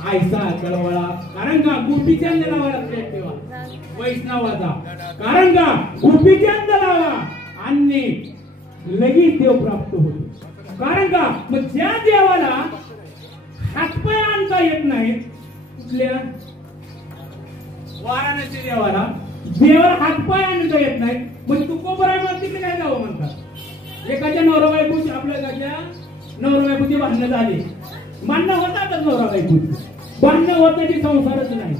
आयसा कळवळा कारण का गोपीचंद लावा लक्षात ठेवा वैष्णवाचा कारण का गोपीचंद लावा आणि लगेच देव प्राप्त होतो कारण का मग ज्या देवाला हातपाय आणता येत नाही कुठल्या वाराणसी देवाला हातपाय आणता येत नाही मग तुकोबराय मग तिथे काय जावं म्हणतात एखाद्या नवरा बायकोची आपल्या एखाद्या नवरा बायकोची भांडणं झाली भांडणं होतातच नवरा बायकोची भांडणं होताची संसारच नाही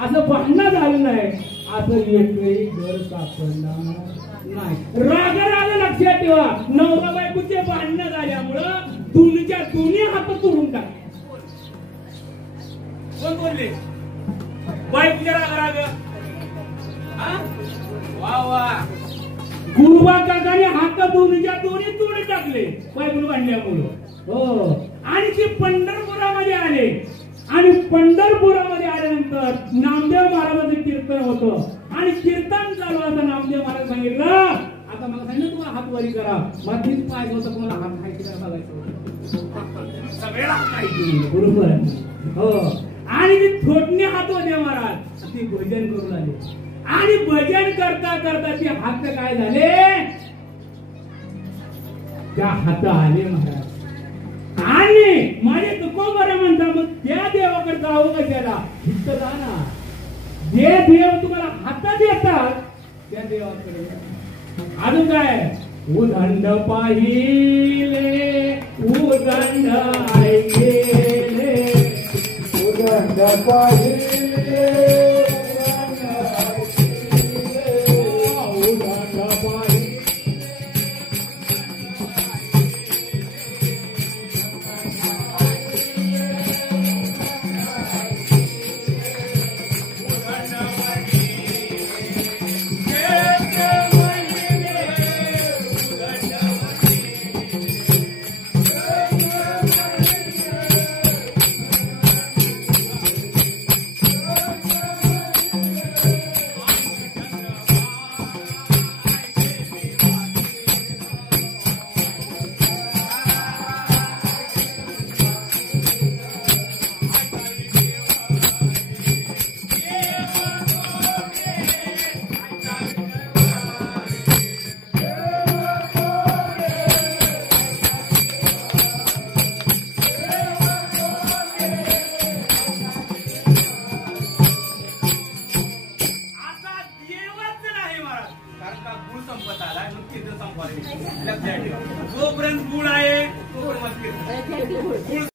असं भांडणं झालं नाही असं एकही घर सापडणार नाही राग लक्षात ठेवा नवरा बायकोचे भांडणं झाल्यामुळं दोन्ही हात तोडून टाक कोण बोलले बायकोच्या राग वा वा गुरुबा काकाने हात दोन्ही तोडून टाकले बायकोला भांडल्यामुळं हो आणि ते पंढरपुरामध्ये आले आणि पंढरपुरामध्ये आल्यानंतर नामदेव महाराजांचं कीर्तन होतं आणि कीर्तन चालू असताना नामदेव महाराज सांगितलं आता मला सांगितलं तुम्हाला हात वरी करा मला तीच पाहिजे होतं तुम्हाला हात खायची करा बघायचं सगळ्याला खायची बरोबर हो आणि ते थोटणे हात होते महाराज ते भजन करू लागले आणि भजन करता करता ते हात काय झाले त्या हात आले महाराज आणि माझे तुकोबरे म्हणता मग त्या देवाकडे जावं कशाला इथं जा ना जे देव तुम्हाला हातात येतात त्या देवाकडे अजून काय उदंड पाहिले उदंड ऐकले उदंड पाहिले